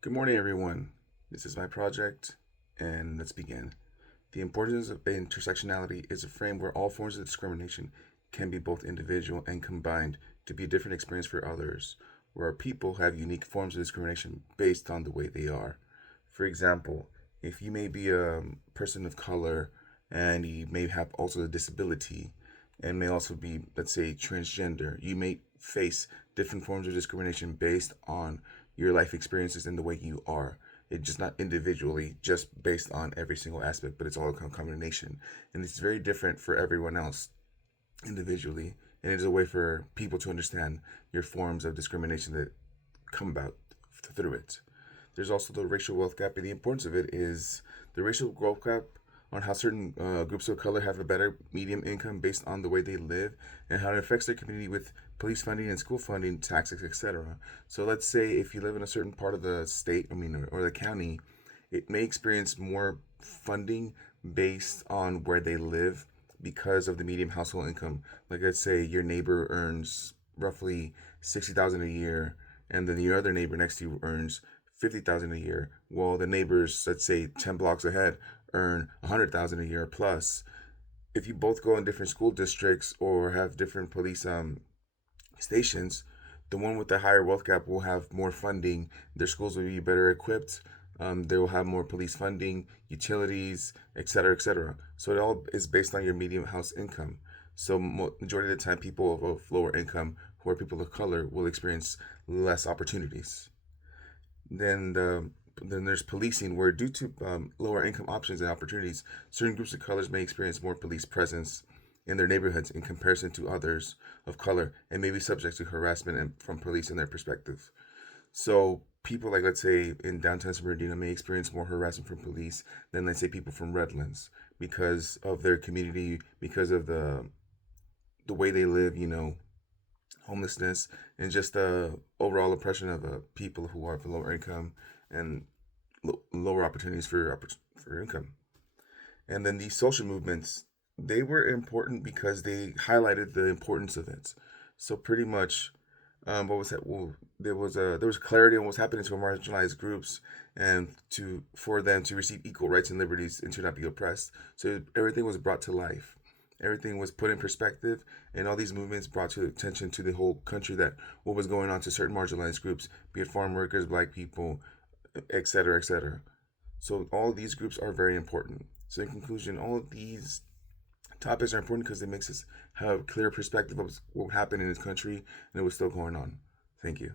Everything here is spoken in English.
Good morning, everyone. This is my project, and let's begin. The importance of intersectionality is a frame where all forms of discrimination can be both individual and combined to be a different experience for others, where people have unique forms of discrimination based on the way they are. For example, if you may be a person of color and you may have also a disability and may also be, let's say, transgender, you may face different forms of discrimination based on your life experiences and the way you are. It's just not individually, just based on every single aspect, but it's all a combination. And it's very different for everyone else individually. And it is a way for people to understand your forms of discrimination that come about through it. There's also the racial wealth gap, and the importance of it is the racial wealth gap on how certain groups of color have a better medium income based on the way they live and how it affects their community with police funding and school funding, taxes, etc. So let's say if you live in a certain part of the state, or the county, it may experience more funding based on where they live because of the median household income. Like let's say your neighbor earns roughly 60,000 a year, and then your other neighbor next to you earns 50,000 a year. Well, the neighbors, let's say 10 blocks ahead, earn 100,000 a year plus. If you both go in different school districts or have different police stations, the one with the higher wealth gap will have more funding. Their schools will be better equipped. They will have more police funding, utilities, etc., etc. So it all is based on your median house income. So majority of the time, people of lower income who are people of color will experience less opportunities. Then then there's policing, where due to lower income options and opportunities, certain groups of colors may experience more police presence in their neighborhoods in comparison to others of color and may be subject to harassment from police in their perspective. So people like, let's say, in downtown San Bernardino may experience more harassment from police than, let's say, people from Redlands because of their community, because of the way they live, homelessness, and just the overall oppression of people who are of lower income and lower opportunities for income. And then these social movements, they were important because they highlighted the importance of it. So pretty much, what was that? Well, there was clarity on what's happening to marginalized groups, and to for them to receive equal rights and liberties and to not be oppressed. So everything was brought to life. Everything was put in perspective, and all these movements brought to attention to the whole country that what was going on to certain marginalized groups, be it farm workers, black people, etc., etc. So all of these groups are very important. So in conclusion, all of these topics are important because it makes us have a clear perspective of what happened in this country and it was still going on. Thank you.